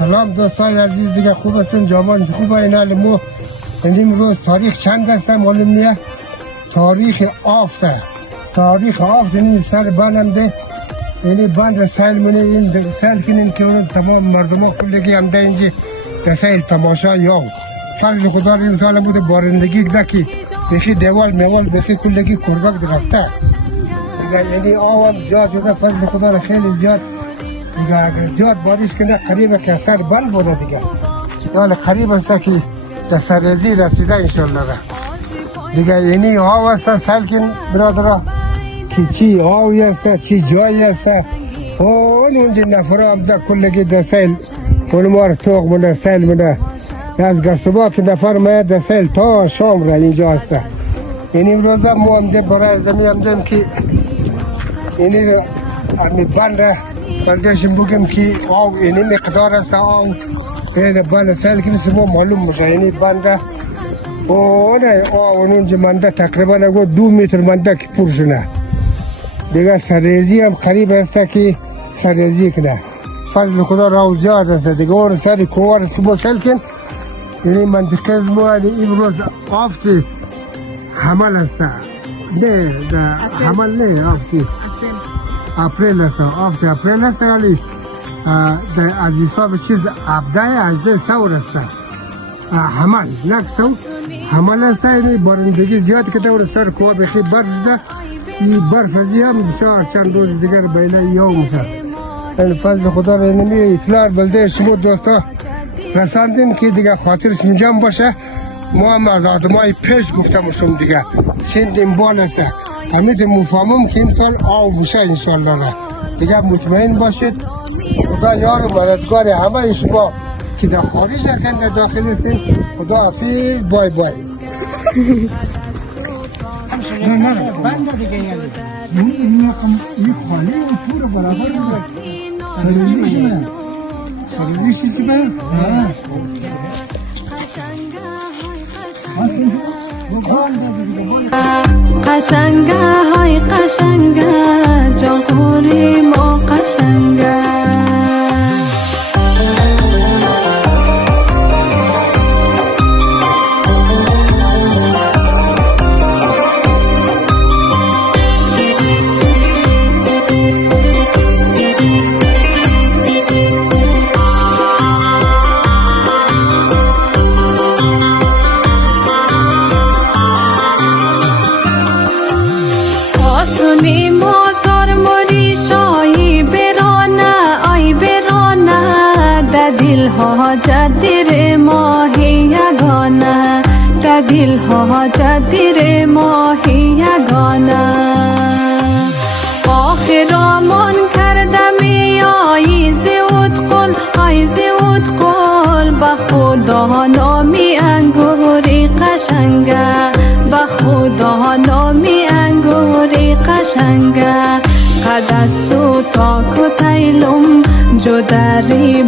سلام دوستان عزیز، دیگه خوب هستین؟ جوان خوب اینال مو امروز تاریخ چند است معلوم نیه. تاریخ آفته، تاریخ آفت این سر باننده یعنی بند سیل منه این سیل کنین که اون تمام مردم ها کلگی هم ده اینجا ده سیل تماشا یاو فضل خدا این سال بوده بارندگی ده که بخی دیوال میوال بخی کلگی کربک درفته یعنی آوام زیاد شده. فضل خدا خیلی زیاد دیگه اگر زیاد بارش کنه قریبه که سر بند بوده دیگه یعنی قریب است که ده سرزی رسیده انشالله دیگه. یعنی آو است سیل کن برادرها که چی آوی است چی جایی است اونجا نفره هم ده کلگی ده سیل اونمار توق منه سیل منه از گرسبا که نفر مایه ده سیل تا شام را اینجا است. یعنی امروز ما هم ده برای زمین هم دیم که یعنی امی بند بلدشم بگم که آو اینی مقدار است آو این بند سیل که مثل ما معلوم میشه. یعنی بند اونجا منده تقریبا 2 متر منده که پر شنه دیگه. سرریزی هم قریب است که سرریزی کنه. فضل خدا راو زیاد است دیگه. اون سری کوار صبح سل کن یعنی منطقه از ما این روز آفت حمل است نه حمل نه آفت اپریل است. آفت اپریل است ولی از حساب چیز 17 سور است حمل نکسو حمل است. یعنی بارندگی زیاد که دور سر کوه بخی برف ده این برف ازی هم چند روز دیگر بینه یوم میشه. فضل خدا به اینمی اطلاع بلده شما دوستا رساندیم که دیگه خاطرش میجام باشه. ما هم از آدمای پیش گفتم شما دیگه سند این بال است همید مفهمم که این سال آو بشه انشالله دیگه. مطمئن باشید خدا یار و مددگار همه شما که در خارج هستن در داخل هستن. خدا حافظ، بای بای. نه بنده دیگه این خالی اون پور برابر میده سرزی بشه سرزی چی باید؟ قشنگه های قشنگه جاغوری ما قشنگه دل ها جدیر ماهی یگانه در دل ها جدیر ماهی یگانه آخرامان کردم آی زود قل با خدا نامی انگوری قشنگه با خدا نامی انگوری قشنگه قد از تو تا کتیلم جو داری